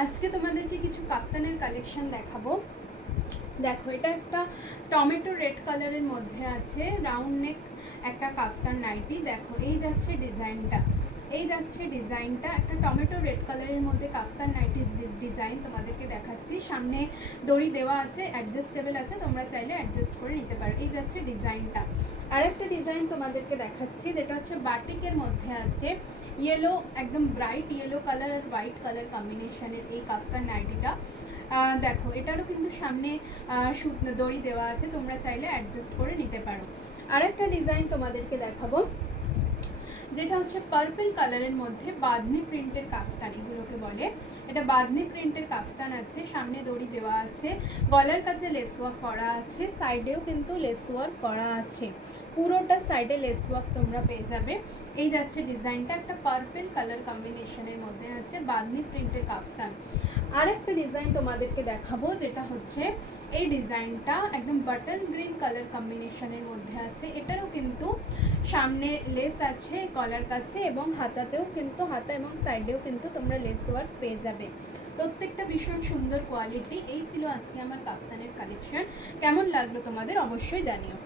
আজকে তোমাদেরকে কিছু কাফতানের কালেকশন দেখাবো। দেখো, এটা একটা টমেটো রেড কালারের মধ্যে আছে, রাউন্ড নেক একটা কাফতান নাইটি। দেখো এই যাচ্ছে ডিজাইনটা, একটা টমেটো রেড কালারের মধ্যে কাফতান নাইটির ডিজাইন তোমাদেরকে দেখাচ্ছি। সামনে দড়ি দেওয়া আছে, অ্যাডজাস্টেবল আছে, তোমরা চাইলে অ্যাডজাস্ট করে নিতে পারো। এই যাচ্ছে ডিজাইনটা। আরেকটা ডিজাইন তোমাদেরকে দেখাচ্ছি, যেটা হচ্ছে বাটিকের মধ্যে আছে, ইয়েলো, একদম ব্রাইট ইয়েলো কালার আর হোয়াইট কালার কম্বিনেশনের এই কাফতান নাইটিটা। দেখো এটারও কিন্তু সামনে দড়ি দেওয়া আছে, তোমরা চাইলে অ্যাডজাস্ট করে নিতে পারো। আরেকটা ডিজাইন তোমাদেরকে দেখাবো, যেটা হচ্ছে পার্পল কালারের মধ্যে বাঁধনি প্রিন্টের কাফতান, এগুলোকে বলে। এটা বাঁধনি প্রিন্টের কাফতান আছে, সামনে দড়ি দেওয়া আছে, গলার কাছে লেস ওয়ার্ক করা আছে, সাইডেও কিন্তু লেস ওয়ার্ক করা আছে, পুরোটা সাইডে লেস ওয়ার্ক তোমরা পেয়ে যাবে। এই যাচ্ছে ডিজাইনটা, একটা পার্পল কালার কম্বিনেশনের মধ্যে আছে, বাঁধনি প্রিন্টের কাফতান। আরেকটা ডিজাইন তোমাদেরকে দেখাবো, যেটা হচ্ছে এই ডিজাইনটা একদম বাটন গ্রিন কালার কম্বিনেশনের মধ্যে আছে। এটারও কিন্তু সামনে লেস আছে গলার কাছে, এবং হাতাতেও কিন্তু, হাতা এবং সাইডেও কিন্তু তোমরা লেস ওয়ার্ক পেয়ে যাবে। প্রত্যেকটা ভীষণ সুন্দর কোয়ালিটি। এই ছিল আজকে আমার কাফতানের কালেকশন। কেমন লাগলো তোমাদের অবশ্যই জানিও।